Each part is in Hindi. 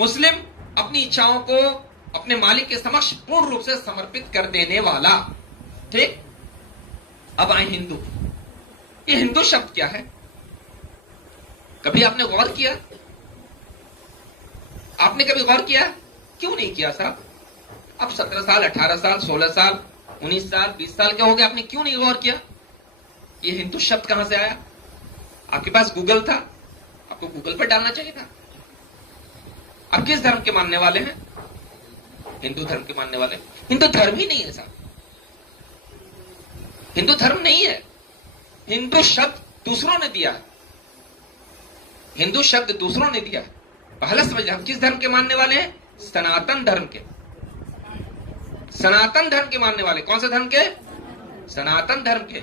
मुस्लिम अपनी इच्छाओं को अपने मालिक के समक्ष पूर्ण रूप से समर्पित कर देने वाला। ठीक। अब आए हिंदू। ये हिंदू शब्द क्या है? कभी आपने गौर किया? आपने कभी गौर किया? क्यों नहीं किया साहब? अब 17 साल, 18 साल, 16 साल, 19 साल, 20 साल के हो गए, आपने क्यों नहीं गौर किया? ये हिंदू शब्द कहां से आया? आपके पास गूगल था, आपको गूगल पर डालना चाहिए था। आप किस धर्म के मानने वाले हैं? हिंदू धर्म के मानने वाले। हिंदू धर्म ही नहीं है साहब, हिंदू धर्म नहीं है। हिंदू शब्द दूसरों ने दिया है, हिंदू शब्द दूसरों ने दिया है। पहले समझिए, हम किस धर्म के मानने वाले हैं? सनातन धर्म के। सनातन धर्म के मानने वाले। कौन से धर्म के? सनातन धर्म के।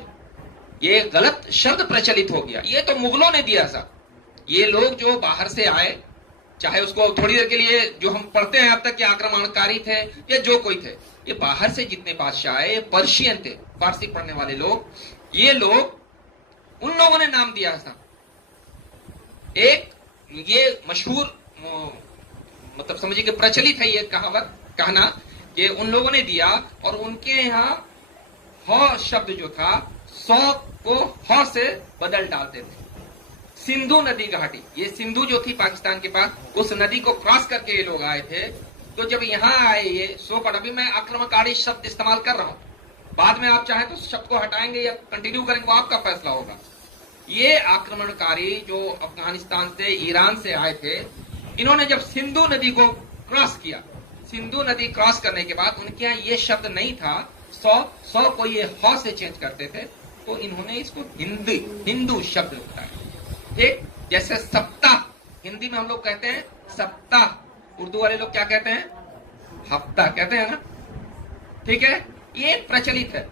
ये गलत शब्द प्रचलित हो गया, ये तो मुगलों ने दिया साहब। ये लोग जो बाहर से आए, चाहे उसको थोड़ी देर के लिए जो हम पढ़ते हैं अब तक, ये आक्रमणकारी थे या जो कोई थे, ये बाहर से जितने बादशाह आए ये पर्शियन थे, फारसी पढ़ने वाले लोग। ये लोग, उन लोगों ने नाम दिया था। एक ये मशहूर मतलब समझिए कि प्रचलित है ये कहावत, कहना कि उन लोगों ने दिया, और उनके यहां ह शब्द जो था 100 को ह से बदल डालते थे। सिंधु नदी घाटी, ये सिंधु जो थी पाकिस्तान के पास, उस नदी को क्रॉस करके ये लोग आए थे। तो जब यहां आए ये सो पर, अभी मैं आक्रमणकारी शब्द इस्तेमाल कर रहा हूं, बाद में आप चाहे तो शब्द को हटाएंगे या कंटिन्यू करेंगे, वो आपका फैसला होगा। ये आक्रमणकारी जो अफगानिस्तान से, ईरान से आए थे, इन्होंने जब सिंधु नदी को क्रॉस किया, सिंधु नदी क्रॉस करने के बाद उनके यहाँ ये शब्द नहीं था, 100 को ये ह से चेंज करते थे, तो इन्होंने इसको हिंदू शब्द बताया। ठीक। जैसे सप्ताह, हिंदी में हम लोग कहते हैं सप्ताह, उर्दू वाले लोग क्या कहते हैं? हफ्ता कहते हैं ना। ठीक है, ये प्रचलित है,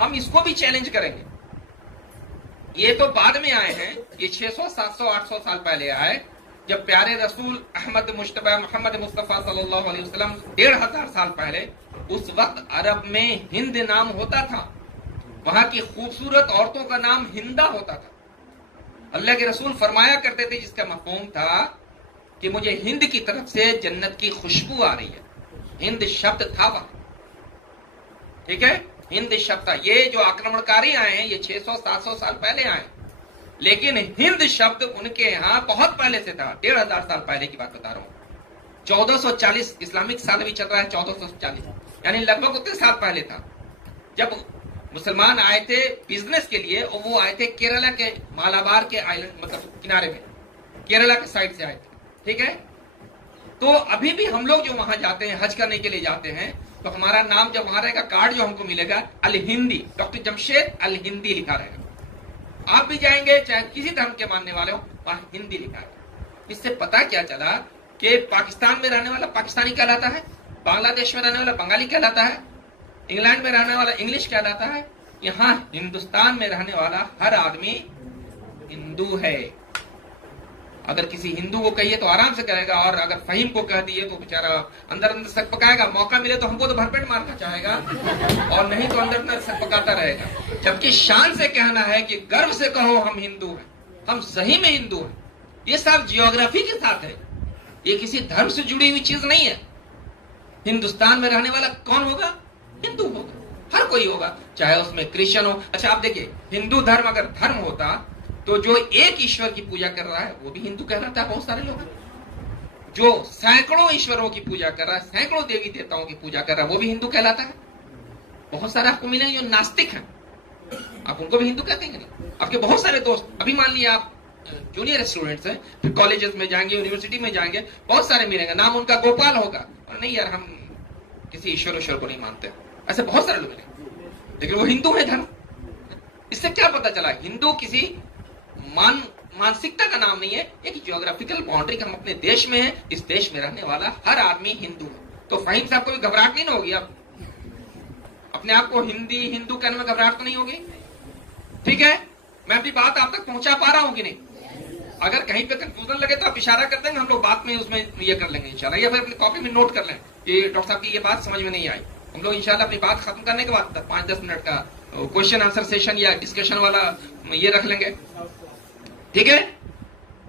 हम इसको भी चैलेंज करेंगे। ये तो बाद में आए हैं, ये 600, 700, 800 साल पहले आए, जब प्यारे रसूल अहमद मुश्तबा मोहम्मद मुस्तफा सल्लल्लाहु अलैहि वसल्लम 1500 साल पहले, उस वक्त अरब में हिंद नाम होता था, वहां की खूबसूरत औरतों का नाम हिंदा होता था। अल्लाह के रसूल फरमाया करते थे, जिसका मफहूम था कि मुझे हिंद की तरफ से जन्नत की खुशबू आ रही है। हिंद शब्द था वहां। ठीक है, हिंद शब्द था। ये जो आक्रमणकारी आए हैं ये 600, 700 साल पहले आए, लेकिन हिंद शब्द उनके यहां बहुत पहले से था। 1500 साल पहले की बात बता रहा हूं। 1440 इस्लामिक साल भी चल रहा है, 1440 यानी लगभग उतने साल पहले था, जब मुसलमान आए थे बिजनेस के लिए, और वो आए थे केरला के मालाबार के आइलैंड, मतलब किनारे में, केरला के साइड से आए थे। ठीक है, तो अभी भी हम लोग जो वहां जाते हैं, हज करने के लिए जाते हैं, तो हमारा नाम जब वहां रहेगा, कार्ड जो हमको मिलेगा, अल हिंदी, डॉक्टर जमशेद अल हिंदी लिखा रहेगा। आप भी जाएंगे चाहे किसी धर्म के मानने वाले हो, वहां हिंदी लिखा है। इससे पता क्या चला कि पाकिस्तान में रहने वाला पाकिस्तानी कहलाता है, बांग्लादेश में रहने वाला बंगाली कहलाता है, इंग्लैंड में रहने वाला इंग्लिश कहलाता है, यहां हिंदुस्तान में रहने वाला हर आदमी हिंदू है। अगर किसी हिंदू को कहिए तो आराम से कहेगा, और अगर फहीम को कह दिए तो बेचारा अंदर अंदर सक पकाएगा। मौका मिले तो हमको तो भरपेट मारना चाहेगा, और नहीं तो अंदर अंदर सक पकाता रहेगा। जबकि शान से कहना है कि गर्व से कहो हम हिंदू हैं, हम सही में हिंदू हैं। ये सब जियोग्राफी के साथ है, ये किसी धर्म से जुड़ी हुई चीज नहीं है। हिंदुस्तान में रहने वाला कौन होगा? हिंदू होगा, हर कोई होगा, चाहे उसमें क्रिश्चियन हो। अच्छा आप देखिए, हिंदू धर्म अगर धर्म होता तो जो एक ईश्वर की पूजा कर रहा है वो भी हिंदू कहलाता है। बहुत सारे लोग हैं जो सैकड़ों ईश्वरों की पूजा कर रहा है, सैकड़ों देवी देवताओं की पूजा कर रहा है, वो भी हिंदू कहलाता है। बहुत सारे आपको मिलेंगे जो नास्तिक हैं, आप उनको भी हिंदू कहते हैं नहीं। आपके बहुत सारे दोस्त, अभी मान लिया आप जूनियर स्टूडेंट्स हैं, फिर कॉलेजेस में जाएंगे, यूनिवर्सिटी में जाएंगे, बहुत सारे मिलेंगे, नाम उनका गोपाल होगा, और नहीं यार हम किसी ईश्वर को नहीं मानते, ऐसे बहुत सारे लोग मिलेंगे, लेकिन वो हिंदू है धर्म। इससे क्या पता चला? हिंदू किसी मानसिकता का नाम नहीं है, एक ज्योग्राफिकल बाउंड्री का हम अपने देश में है, इस देश में रहने वाला हर आदमी हिंदू है। तो फहीम साहब को भी घबराहट नहीं ना होगी? आप अपने आप को हिंदू कहने में घबराहट तो नहीं होगी? ठीक है, मैं अपनी बात आप तक पहुंचा पा रहा हूं कि नहीं? अगर कहीं पे कंफ्यूजन लगे तो आप इशारा कर देंगे, हम लोग बात में उसमें ये कर लेंगे इंशाल्लाह, या फिर अपनी कॉपी में नोट कर लें कि डॉक्टर साहब की ये बात समझ में नहीं आई। हम लोग इंशाल्लाह अपनी बात खत्म करने के बाद 5-10 मिनट का क्वेश्चन आंसर सेशन या डिस्कशन वाला ये रख लेंगे। ठीक है,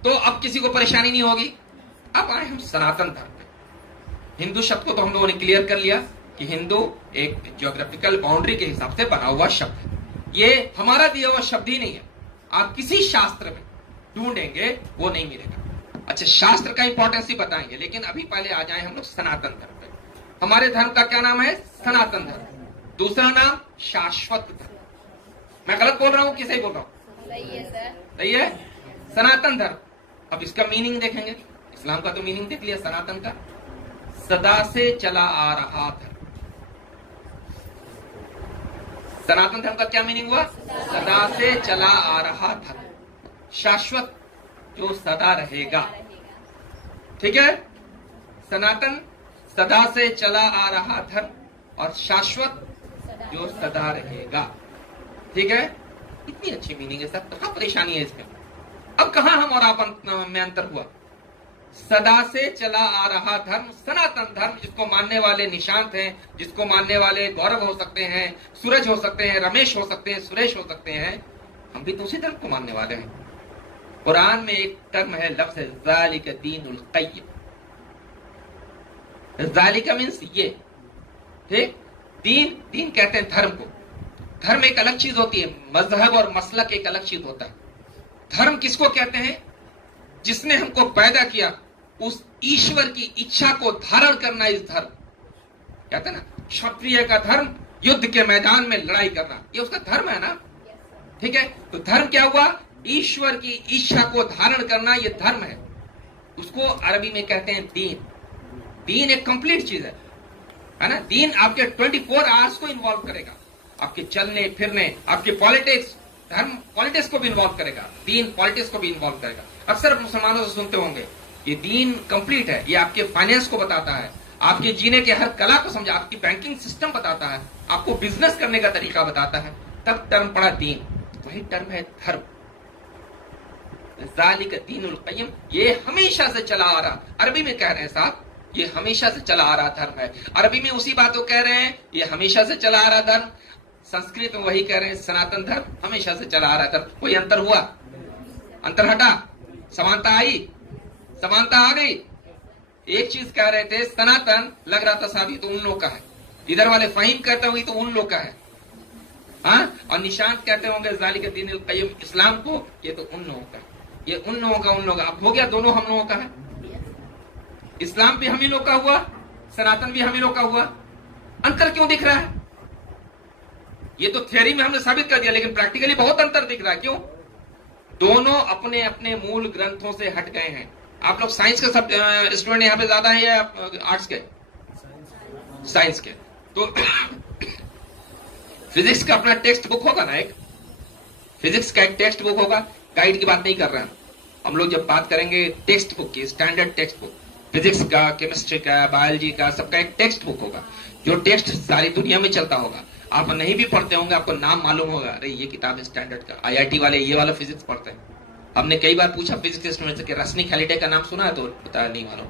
तो अब किसी को परेशानी नहीं होगी। अब आए हम सनातन धर्म में। हिंदू शब्द को तो हम लोगों ने क्लियर कर लिया कि हिंदू एक ज्योग्राफिकल बाउंड्री के हिसाब से बना हुआ शब्द है। ये हमारा दिया हुआ शब्द ही नहीं है, आप किसी शास्त्र में ढूंढेंगे वो नहीं मिलेगा। अच्छा, शास्त्र का इंपॉर्टेंस ही बताएंगे, लेकिन अभी पहले आ जाए हम लोग सनातन धर्म पे। हमारे धर्म का क्या नाम है? सनातन धर्म। दूसरा नाम शाश्वत धर्म। मैं गलत बोल रहा हूं कि सही बोल रहा हूं? सही है सर। सही है, सनातन धर्म। अब इसका मीनिंग देखेंगे। इस्लाम का तो मीनिंग देख लिया, सनातन का सदा से चला आ रहा धर्म। सनातन धर्म का क्या मीनिंग हुआ? सदा से चला आ रहा धर्म। शाश्वत, जो सदा रहेगा। ठीक है, सनातन सदा से चला आ रहा धर्म, और शाश्वत जो सदा रहेगा। ठीक है, इतनी अच्छी मीनिंग है सर, कहां परेशानी है इसमें? अब कहां हम और आप में अंतर हुआ? सदा से चला आ रहा धर्म, सनातन धर्म, जिसको मानने वाले निशांत हैं, जिसको मानने वाले गौरव हो सकते हैं, सूरज हो सकते हैं, रमेश हो सकते हैं, सुरेश हो सकते हैं, हम भी तो उसी धर्म को मानने वाले हैं। कुरान में एक टर्म है, लफ्ज है ज़ालिका दीनुल क़य्यिम। ज़ालिका मीन्स ये, ठीक? दीन कहते हैं धर्म को। धर्म एक अलग चीज होती है, मजहब और मसलक एक अलग चीज होता है। धर्म किसको कहते हैं? जिसने हमको पैदा किया, उस ईश्वर की इच्छा को धारण करना इस धर्म। कहते हैं ना, क्षत्रिय का धर्म युद्ध के मैदान में लड़ाई करना, ये उसका धर्म है ना। ठीक है, तो धर्म क्या हुआ? ईश्वर की इच्छा को धारण करना, ये धर्म है। उसको अरबी में कहते हैं दीन। दीन एक कंप्लीट चीज है ना। दीन आपके 24 आवर्स को इन्वॉल्व करेगा, आपके चलने फिरने, आपके पॉलिटिक्स। धर्म पॉलिटिक्स को भी इन्वॉल्व करेगा, दीन पॉलिटिक्स को भी इन्वॉल्व करेगा। अक्सर मुसलमानों से सुनते होंगे ये दीन कंप्लीट है, ये आपके फाइनेंस को बताता है, आपके जीने के हर कला को समझा, आपकी बैंकिंग सिस्टम बताता है, आपको बिजनेस करने का तरीका बताता है। तब टर्म पड़ा दीन, वही टर्म है धर्म। ज़ालिका दीनुल क़य्यिम, ये हमेशा से चला आ रहा, अरबी में कह रहे हैं साहब, ये हमेशा से चला आ रहा धर्म है। अरबी में उसी बात को कह रहे हैं, ये हमेशा से चला आ रहा धर्म। संस्कृत में वही कह रहे हैं, सनातन धर्म हमेशा से चला आ रहा धर्म। कोई अंतर हुआ? अंतर हटा? समानता आई? समानता आ गई? एक चीज कह रहे थे सनातन, लग रहा था साहब ये तो उन लोग का है। इधर वाले फहीम कहते होंगे तो उन लोग का है, हाँ? और निशांत कहते होंगे ज़ालिका दीनुल क़य्यिम, इस्लाम को, ये तो उन लोगों का है। ये उन लोगों का, उन लोगों का। अब हो गया, दोनों हम लोगों का है। इस्लाम भी हम ही लोग का हुआ, सनातन भी हम ही लोग का हुआ। अंतर क्यों दिख रहा है? ये तो थ्योरी में हमने साबित कर दिया, लेकिन प्रैक्टिकली बहुत अंतर दिख रहा है। क्यों? दोनों अपने अपने मूल ग्रंथों से हट गए हैं। आप लोग साइंस के सब स्टूडेंट यहाँ पे ज्यादा है या आर्ट्स के? साइंस के। तो फिजिक्स का अपना टेक्स्ट बुक होगा ना, एक फिजिक्स का एक टेक्स्ट बुक होगा। गाइड की बात नहीं कर रहे हैं हम लोग। जब बात करेंगे टेक्स्ट बुक की, स्टैंडर्ड टेक्स्ट बुक, फिजिक्स का, केमिस्ट्री का, बायोलॉजी का, सबका एक टेक्स्ट बुक होगा, जो टेक्स्ट सारी दुनिया में चलता होगा। आप नहीं भी पढ़ते होंगे, आपको नाम मालूम होगा, अरे ये किताब है स्टैंडर्ड का, आईआईटी वाले ये वाला फिजिक्स पढ़ते हैं। हमने कई बार पूछा फिजिक्स स्टूडेंट से कि रश्मि खालिडे का नाम सुना है, तो बताया नहीं मालूम।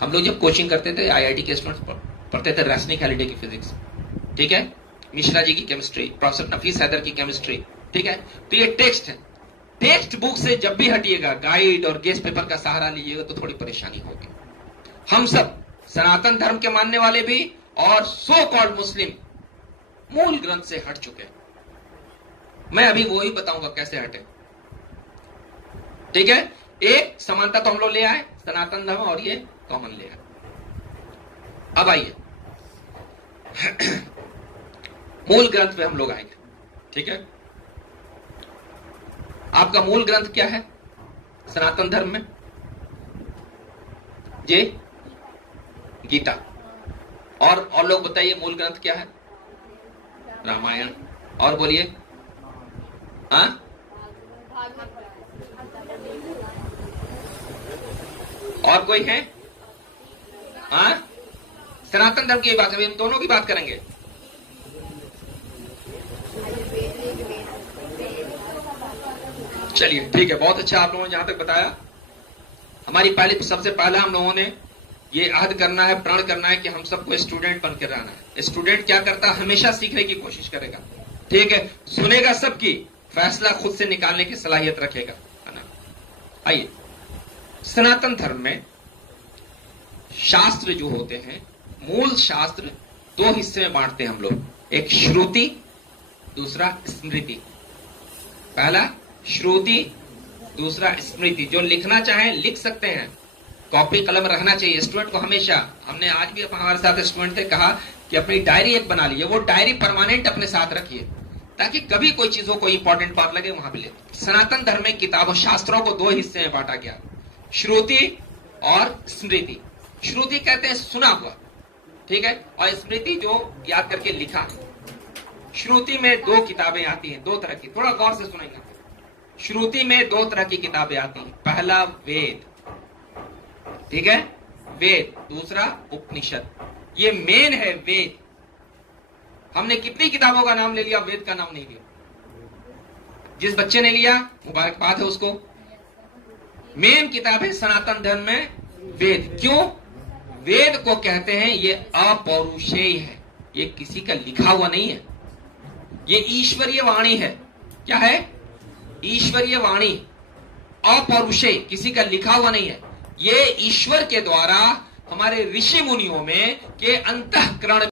हम लोग जब कोचिंग करते थे, आईआईटी के स्टूडेंट्स पढ़ते थे रश्मि खालिडे की फिजिक्स, ठीक है, मिश्रा जी की केमिस्ट्री, प्रोफेसर नफीस हैदर की केमिस्ट्री, ठीक है। तो ये टेक्स्ट है। टेक्स्ट बुक से जब भी हटिएगा, गाइड और गेस्ट पेपर का सहारा लीजिएगा तो थोड़ी परेशानी होगी। हम सब सनातन धर्म के मानने वाले भी और सो कॉल्ड मुस्लिम मूल ग्रंथ से हट चुके हैं। मैं अभी वो ही बताऊंगा कैसे हटे, ठीक है। एक समानता तो हम लोग ले आए, सनातन धर्म, और ये कॉमन ले आए। अब आइए मूल ग्रंथ पे हम लोग आएंगे, ठीक है। आपका मूल ग्रंथ क्या है सनातन धर्म में? जी, गीता। और लोग बताइए मूल ग्रंथ क्या है? रामायण। और बोलिए, हाँ, और कोई है? हाँ, सनातन धर्म की बात, हम दोनों की बात करेंगे। चलिए ठीक है, बहुत अच्छा आप लोगों ने जहां तक बताया। हमारी सबसे पहला हम लोगों ने ये अहद करना है, प्रण करना है कि हम सबको स्टूडेंट बन के रहना है। स्टूडेंट क्या करता है? हमेशा सीखने की कोशिश करेगा, ठीक है। सुनेगा सबकी, फैसला खुद से निकालने की सलाहियत रखेगा, है ना। आइए, सनातन धर्म में शास्त्र जो होते हैं मूल शास्त्र दो हिस्से में बांटते हैं हम लोग, एक श्रुति, दूसरा स्मृति। पहला श्रुति, दूसरा स्मृति। जो लिखना चाहे लिख सकते हैं, कॉपी कलम रखना चाहिए स्टूडेंट को हमेशा। हमने आज भी हमारे साथ स्टूडेंट थे, कहा कि अपनी डायरी एक बना लीजिए, वो डायरी परमानेंट अपने साथ रखिए ताकि कभी कोई चीज हो, कोई इंपॉर्टेंट बात लगे वहां पे ले। सनातन धर्म में किताबों शास्त्रों को दो हिस्से में बांटा गया, श्रुति और स्मृति। श्रुति कहते हैं सुना हुआ, ठीक है, और स्मृति जो याद करके लिखा है। श्रुति में दो किताबें आती हैं, दो तरह की, थोड़ा गौर से सुनेंगे। श्रुति में दो तरह की किताबें आती हैं, पहला वेद, ठीक है, वेद, दूसरा उपनिषद। ये मेन है वेद। हमने कितनी किताबों का नाम ले लिया, वेद का नाम नहीं लिया। जिस बच्चे ने लिया मुबारकबाद है उसको। मेन किताब है सनातन धर्म में वेद। क्यों? वेद को कहते हैं ये अपौरुषेय है, ये किसी का लिखा हुआ नहीं है, ये ईश्वरीय वाणी है। क्या है? ईश्वरीय वाणी, अपौरुषेय, किसी का लिखा हुआ नहीं है। ये ईश्वर के द्वारा हमारे ऋषि मुनियों में के अंतःकरण